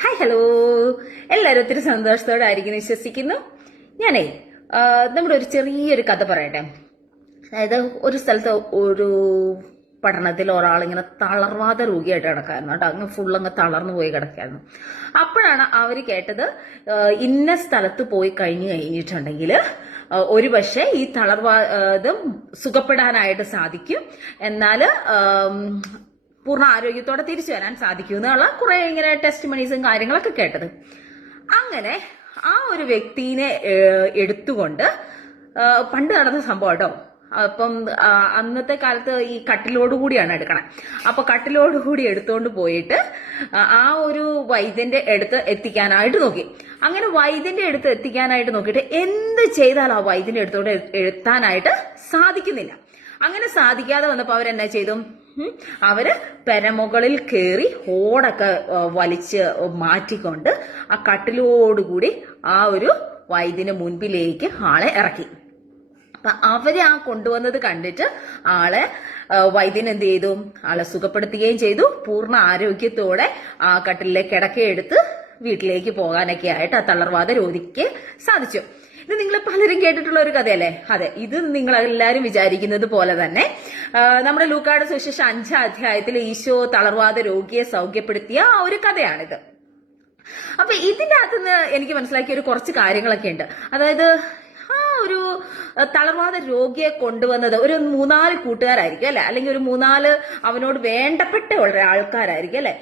Hi hello, എല്ലാവരും ഒത്തിരി സന്തോഷത്തോടെ ആയിരിക്കുന്നു വിശ്വസിക്കുന്നു. ഞാനേ നമ്മുടെ ഒരു ചെറിയൊരു കഥ പറയട്ടെ. അതായത് ഒരു സ്ഥലത്ത് ഒരു പഠനത്തിൽ ഒരാളിങ്ങനെ തളർവാദ രോഗിയായിട്ട് കിടക്കായിരുന്നു കേട്ടോ. അങ്ങ് ഫുള്ളങ്ങ് തളർന്നു പോയി കിടക്കായിരുന്നു. അപ്പോഴാണ് അവർ കേട്ടത്, ഇന്ന സ്ഥലത്ത് പോയി കഴിഞ്ഞിട്ടുണ്ടെങ്കിൽ ഒരു പക്ഷേ ഈ തളർവാദം സുഖപ്പെടാനായിട്ട് സാധിക്കും, എന്നാൽ പൂർണ്ണ ആരോഗ്യത്തോടെ തിരിച്ചു വരാൻ സാധിക്കും എന്നുള്ള കുറെ ഇങ്ങനെ ടെസ്റ്റ് മണീസും കാര്യങ്ങളൊക്കെ കേട്ടത്. അങ്ങനെ ആ ഒരു വ്യക്തിനെ എടുത്തുകൊണ്ട് പണ്ട് നടന്ന സംഭവം കേട്ടോ. അപ്പം അന്നത്തെ കാലത്ത് ഈ കട്ടിലോടുകൂടിയാണ് എടുക്കണം. അപ്പൊ കട്ടിലോടുകൂടി എടുത്തുകൊണ്ട് പോയിട്ട് ആ ഒരു വൈദ്യന്റെ അടുത്ത് എത്തിക്കാനായിട്ട് നോക്കി. അങ്ങനെ വൈദ്യന്റെ അടുത്ത് എത്തിക്കാനായിട്ട് നോക്കിയിട്ട് എന്ത് ചെയ്താൽ ആ വൈദ്യന്റെ അടുത്തോടെ എത്താനായിട്ട് സാധിക്കുന്നില്ല. അങ്ങനെ സാധിക്കാതെ വന്നപ്പോ അവരെന്നാ ചെയ്തു, അവര് പെരമുകളിൽ കയറി ഓടൊക്കെ വലിച്ച് മാറ്റിക്കൊണ്ട് ആ കട്ടിലോടുകൂടി ആ ഒരു വൈദ്യന് മുൻപിലേക്ക് ആളെ ഇറക്കി. അപ്പൊ അവര് ആ കൊണ്ടുവന്നത് കണ്ടിട്ട് വൈദ്യൻ എന്ത് ചെയ്തു, ആളെ സുഖപ്പെടുത്തുകയും ചെയ്തു. പൂർണ്ണ ആരോഗ്യത്തോടെ ആ കട്ടിലെ കിടക്കയെടുത്ത് വീട്ടിലേക്ക് പോകാനൊക്കെ ആയിട്ട് ആ തളർവാദ രോഗിക്ക് സാധിച്ചു. ഇത് നിങ്ങൾ പലരും കേട്ടിട്ടുള്ള ഒരു കഥയല്ലേ? അതെ, ഇത് നിങ്ങൾ എല്ലാവരും വിചാരിക്കുന്നത് പോലെ തന്നെ നമ്മുടെ ലൂക്കായുടെ സുവിശേഷം 5-ാം അധ്യായത്തിൽ ഈശോ തളർവാദ രോഗിയെ സൗഖ്യപ്പെടുത്തിയ ആ ഒരു കഥയാണിത്. അപ്പൊ ഇതിന്റെ അകത്തുനിന്ന് എനിക്ക് മനസ്സിലാക്കിയ ഒരു കുറച്ച് കാര്യങ്ങളൊക്കെ ഉണ്ട്. അതായത് ആ ഒരു തളർവാദ രോഗിയെ കൊണ്ടുവന്നത് ഒരു 3-4 കൂട്ടുകാരായിരിക്കും അല്ലെ, അല്ലെങ്കിൽ ഒരു 3-4 അവനോട് വേണ്ടപ്പെട്ട ആൾക്കാരായിരിക്കും അല്ലെ.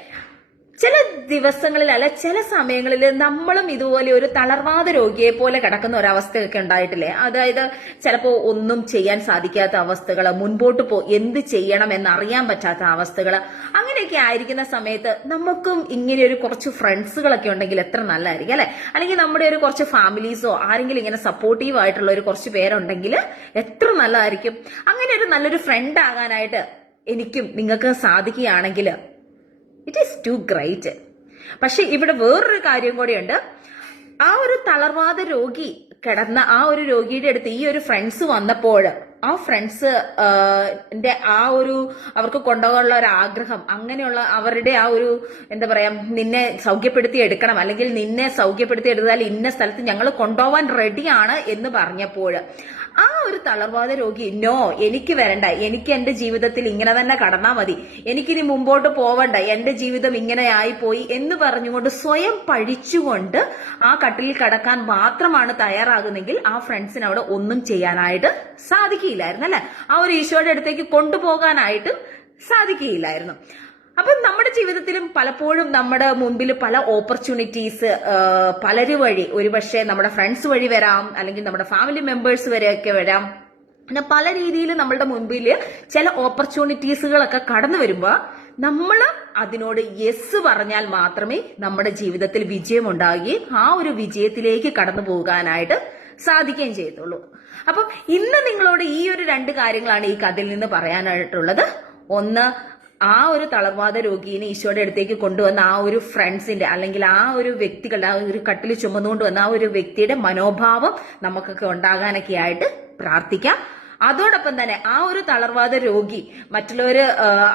ചില ദിവസങ്ങളിൽ അല്ലെ ചില സമയങ്ങളിൽ നമ്മളും ഇതുപോലെ ഒരു തളർവാദ രോഗിയെ പോലെ കിടക്കുന്ന ഒരവസ്ഥയൊക്കെ ഉണ്ടായിട്ടില്ലേ? അതായത് ചിലപ്പോ ഒന്നും ചെയ്യാൻ സാധിക്കാത്ത അവസ്ഥകള്, മുൻപോട്ട് എന്ത് ചെയ്യണം എന്നറിയാൻ പറ്റാത്ത അവസ്ഥകള്, അങ്ങനെയൊക്കെ ആയിരിക്കുന്ന സമയത്ത് നമുക്കും ഇങ്ങനെ ഒരു കുറച്ച് ഫ്രണ്ട്സുകളൊക്കെ ഉണ്ടെങ്കിൽ എത്ര നല്ലതായിരിക്കും അല്ലെ? അല്ലെങ്കിൽ നമ്മുടെ ഒരു കുറച്ച് ഫാമിലീസോ ആരെങ്കിലും ഇങ്ങനെ സപ്പോർട്ടീവ് ആയിട്ടുള്ള ഒരു കുറച്ച് പേരുണ്ടെങ്കിൽ എത്ര നല്ലതായിരിക്കും. അങ്ങനെ ഒരു നല്ലൊരു ഫ്രണ്ട് ആകാനായിട്ട് എനിക്കും നിങ്ങൾക്ക് സാധിക്കുകയാണെങ്കിൽ ഇറ്റ് ഈസ് ടു ഗ്രേറ്റ്. പക്ഷെ ഇവിടെ വേറൊരു കാര്യം കൂടെയുണ്ട്. ആ ഒരു തളർവാദ രോഗി കിടന്ന ആ ഒരു രോഗിയുടെ അടുത്ത് ഈ ഒരു ഫ്രണ്ട്സ് വന്നപ്പോൾ ആ ഫ്രണ്ട്സ് ആ ഒരു അവർക്ക് കൊണ്ടുപോകാനുള്ള ഒരു ആഗ്രഹം, അങ്ങനെയുള്ള അവരുടെ ആ ഒരു എന്താ പറയാ, നിന്നെ സൗഖ്യപ്പെടുത്തി എടുക്കണം, അല്ലെങ്കിൽ നിന്നെ സൗഖ്യപ്പെടുത്തി എടുത്താൽ ഇന്ന സ്ഥലത്ത് ഞങ്ങൾ കൊണ്ടുപോകാൻ റെഡിയാണ് എന്ന് പറഞ്ഞപ്പോൾ ആ ഒരു തളർവാദ രോഗി നോ, എനിക്ക് വരണ്ട, എനിക്ക് എന്റെ ജീവിതത്തിൽ ഇങ്ങനെ തന്നെ കടന്നാ മതി, എനിക്കിനി മുമ്പോട്ട് പോവണ്ട, എന്റെ ജീവിതം ഇങ്ങനെ ആയിപ്പോയി എന്ന് പറഞ്ഞുകൊണ്ട് സ്വയം പഴിച്ചുകൊണ്ട് ആ കട്ടിലിൽ കിടക്കാൻ മാത്രമാണ് തയ്യാറാകുന്നെങ്കിൽ ആ ഫ്രണ്ട്സിന് അവിടെ ഒന്നും ചെയ്യാനായിട്ട് സാധിക്കില്ലായിരുന്നു അല്ലെ? ആ ഒരു ഈശോയുടെ അടുത്തേക്ക് കൊണ്ടുപോകാനായിട്ട് സാധിക്കുകയില്ലായിരുന്നു. അപ്പൊ നമ്മുടെ ജീവിതത്തിലും പലപ്പോഴും നമ്മുടെ മുമ്പിൽ പല ഓപ്പർച്യൂണിറ്റീസ് പലര് വഴി, ഒരുപക്ഷെ നമ്മുടെ ഫ്രണ്ട്സ് വഴി വരാം, അല്ലെങ്കിൽ നമ്മുടെ ഫാമിലി മെമ്പേഴ്സ് വരെയൊക്കെ വരാം. പിന്നെ പല രീതിയിൽ നമ്മളുടെ മുമ്പിൽ ചില ഓപ്പർച്യൂണിറ്റീസുകളൊക്കെ കടന്നു വരുമ്പോ നമ്മൾ അതിനോട് യെസ് പറഞ്ഞാൽ മാത്രമേ നമ്മുടെ ജീവിതത്തിൽ വിജയം ഉണ്ടാകുകയും ആ ഒരു വിജയത്തിലേക്ക് കടന്നു പോകാനായിട്ട് സാധിക്കുകയും ചെയ്യത്തുള്ളൂ. അപ്പം ഇന്ന് നിങ്ങളോട് ഈ ഒരു 2 കാര്യങ്ങളാണ് ഈ കഥയിൽ നിന്ന് പറയാനായിട്ടുള്ളത്. ഒന്ന്, ആ ഒരു തളർവാദ രോഗീനെ ഈശോയുടെ അടുത്തേക്ക് കൊണ്ടുവന്ന ആ ഒരു ഫ്രണ്ട്സിന്റെ, അല്ലെങ്കിൽ ആ ഒരു വ്യക്തികളുടെ, ആ ഒരു കട്ടിൽ ചുമന്നുകൊണ്ട് വന്ന ആ ഒരു വ്യക്തിയുടെ മനോഭാവം നമുക്കൊക്കെ ഉണ്ടാകാനൊക്കെ ആയിട്ട് പ്രാർത്ഥിക്കാം. അതോടൊപ്പം തന്നെ ആ ഒരു തളർവാദ രോഗി മറ്റുള്ളവര്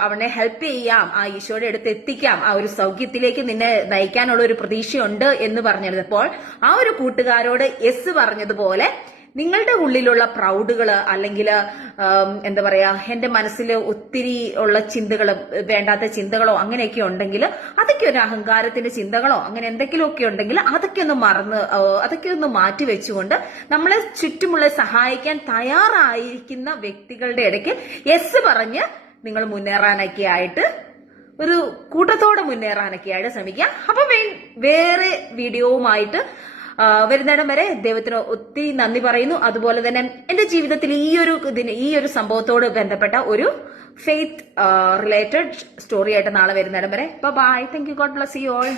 അവനെ ഹെൽപ്പ് ചെയ്യാം, ആ ഈശോയുടെ അടുത്ത് എത്തിക്കാം, ആ ഒരു സൗഖ്യത്തിലേക്ക് നിന്നെ നയിക്കാനുള്ള ഒരു പ്രതീക്ഷയുണ്ട് എന്ന് പറഞ്ഞപ്പോൾ ആ ഒരു കൂട്ടുകാരോട് യെസ് പറഞ്ഞതുപോലെ നിങ്ങളുടെ ഉള്ളിലുള്ള പ്രൗഡുകള്, അല്ലെങ്കിൽ എന്താ പറയാ, എന്റെ മനസ്സിൽ ഒത്തിരി ഉള്ള ചിന്തകള്, വേണ്ടാത്ത ചിന്തകളോ അങ്ങനെയൊക്കെ ഉണ്ടെങ്കിൽ, അതൊക്കെ ഒരു അഹങ്കാരത്തിന്റെ ചിന്തകളോ അങ്ങനെ എന്തെങ്കിലുമൊക്കെ ഉണ്ടെങ്കിൽ അതൊക്കെ ഒന്ന് മറന്ന്, അതൊക്കെ ഒന്ന് മാറ്റി വെച്ചുകൊണ്ട് നമ്മളെ ചുറ്റുമുള്ള സഹായിക്കാൻ തയ്യാറായിരിക്കുന്ന വ്യക്തികളുടെ ഇടയ്ക്ക് യെസ് പറഞ്ഞ് നിങ്ങൾ മുന്നേറാനൊക്കെ ആയിട്ട്, ഒരു കൂട്ടത്തോടെ മുന്നേറാനൊക്കെ ആയിട്ട് ശ്രമിക്കാം. അപ്പൊ വേറെ വീഡിയോവുമായിട്ട് വരുന്നിടം വരെ ദൈവത്തിന് ഒത്തിരി നന്ദി പറയുന്നു. അതുപോലെ തന്നെ എന്റെ ജീവിതത്തിൽ ഈ ഒരു സംഭവത്തോട് ബന്ധപ്പെട്ട ഒരു ഫെയ്ത്ത് റിലേറ്റഡ് സ്റ്റോറി ആയിട്ട് നാളെ വരുന്നിടം വരെ bye. Thank you. God bless you all.